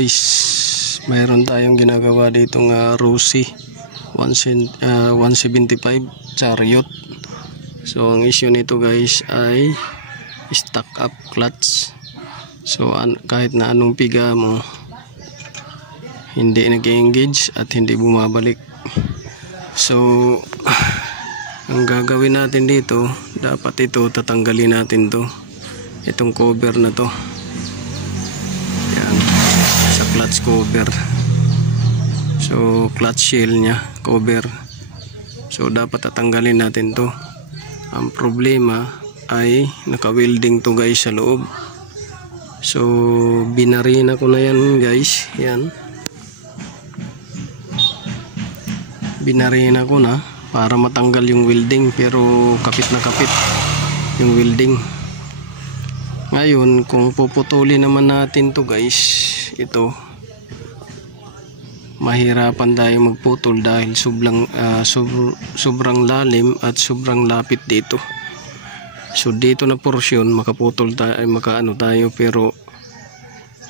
guys, mayroon tayong ginagawa ditong Rossi 175 Chariot. So ang issue nito guys ay stuck up clutch. So kahit na anong piga mo, hindi nag-engage at hindi bumabalik. So ang gagawin natin dito, dapat ito tatanggalin natin to, itong cover na to. Yan, sa clutch cover. So clutch shell nya cover. So dapat tatanggalin natin to. Ang problema ay naka-welding to guys sa loob. So binarina ko na yan guys. Yan, binarina ko na para matanggal yung welding, pero kapit na kapit yung welding. Ngayon kung puputulin naman natin to guys, ito mahirapan tayo magputol dahil sobrang lalim at sobrang lapit dito. So dito na porsyon makaputol tayo, makaano tayo, pero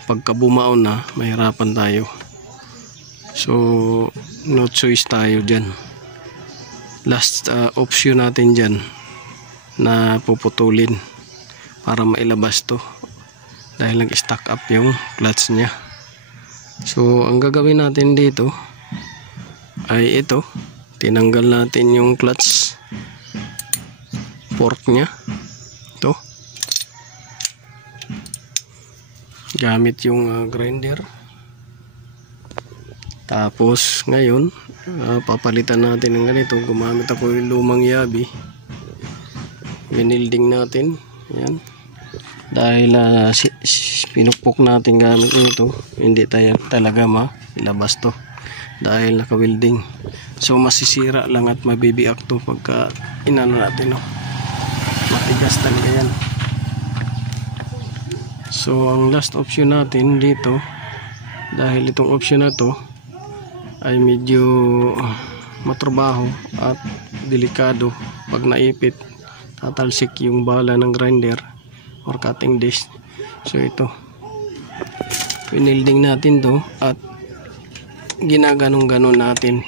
pagka bumaon na mahirapan tayo. So no choice tayo dyan. Last option natin dyan na puputulin para mailabas to dahil nag-stack up yung clutch nya. So ang gagawin natin dito ay ito, tinanggal natin yung clutch fork nya ito gamit yung grinder. Tapos ngayon papalitan natin ng ganito. Gumamit ako yung lumang yabi, winilding natin yan dahil pinukpok natin gamit nito, hindi tayo talaga mailabas to dahil naka-welding. So masisira lang at mabibiak to pagka inano natin, no? Matigas talaga yan. So ang last option natin dito, dahil itong option na to ay medyo matrabaho at delikado, pag naipit tatalsik yung bala ng grinder or cutting disc. So ito, winilding natin to at ginaganong-ganon natin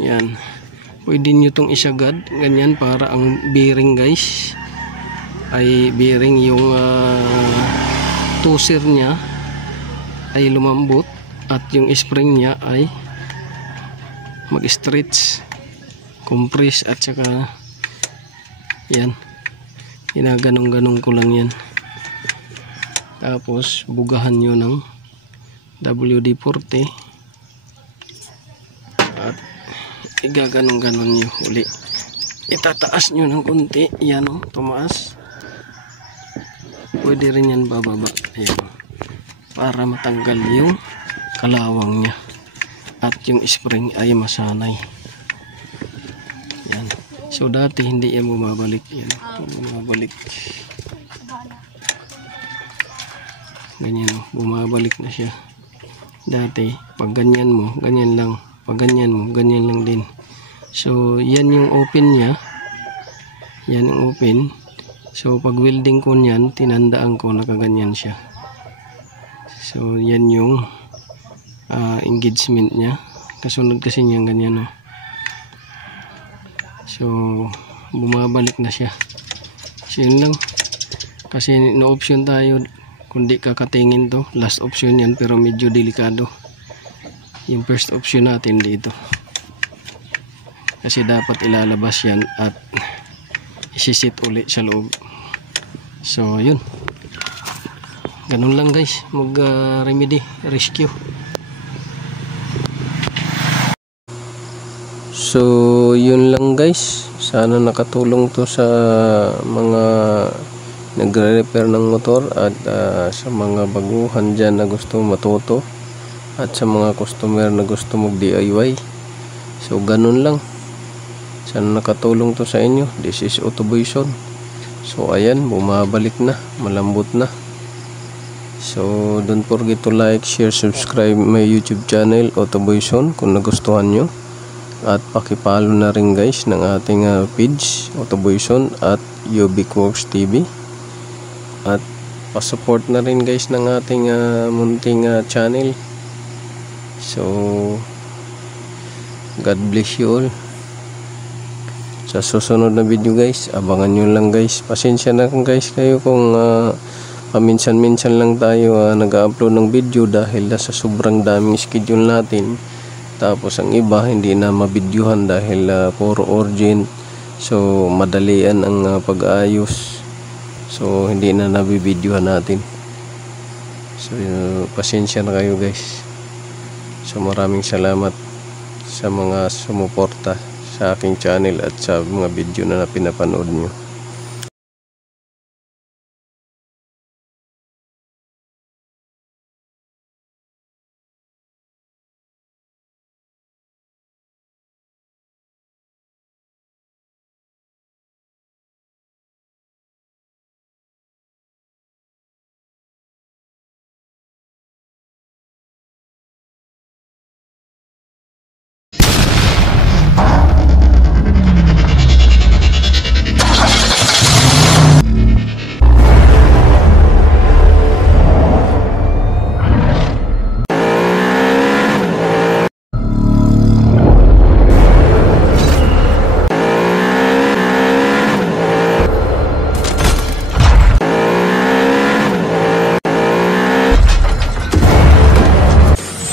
yan. Pwede nyo tong isagad ganyan para ang bearing guys ay bearing yung tusir nya ay lumambot at yung spring nya ay mag-stretch, compress, at saka yan, ginaganong-ganong ko lang yan. Tapos bugahan nyo ng WD-40 at igaganong-ganon nyo uli. Itataas nyo ng konti yan, o tumaas. Pwede rin yan bababa, ayan, para matanggal yung kalawang nya at yung spring ay masanay yan. So dati hindi yan bumabalik, yan bumabalik ganyan, bumabalik na siya. Dati pag ganyan mo ganyan lang, pag ganyan mo ganyan lang din. So yan yung open nya, yan yung open. So pag welding ko niyan, tinandaan ko nakaganyan siya. So yan yung engagement nya, kasunod kasi niyan ganyan, no? So bumabalik na siya. So yun lang, kasi no option tayo kundi kakatingin to. Last option yan, pero medyo delikado. Yung first option natin dito, kasi dapat ilalabas yan at isisit uli sa loob. So yun, ganun lang guys, mag remedy rescue. So yun lang guys, sana nakatulong to sa mga nagre-repair ng motor at sa mga baguhan dyan na gusto matuto at sa mga customer na gusto mag DIY. So ganun lang, sana nakatulong to sa inyo. This is Autoboyson. So ayan, bumabalik na, malambot na. So don't forget to like, share, subscribe my YouTube channel Autoboyson kung nagustuhan nyo. At pakipalo na rin guys ng ating page Autoboyson at Ubiquworks TV. At pasupport na rin guys ng ating munting channel. So God bless you all. Sa susunod na video guys, abangan nyo lang guys. Pasensya na guys kayo kung paminsan-minsan lang tayo nag-upload ng video dahil sa sobrang daming schedule natin. Tapos ang iba hindi na mabidyuhan dahil puro urgent. So madalian ang pag-aayos. So hindi na nabibidyuhan natin. So pasensya na kayo guys. So maraming salamat sa mga sumuporta sa aking channel at sa mga video na pinapanood nyo.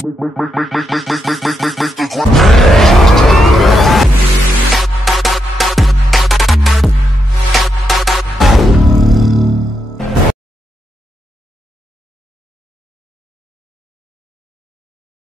Make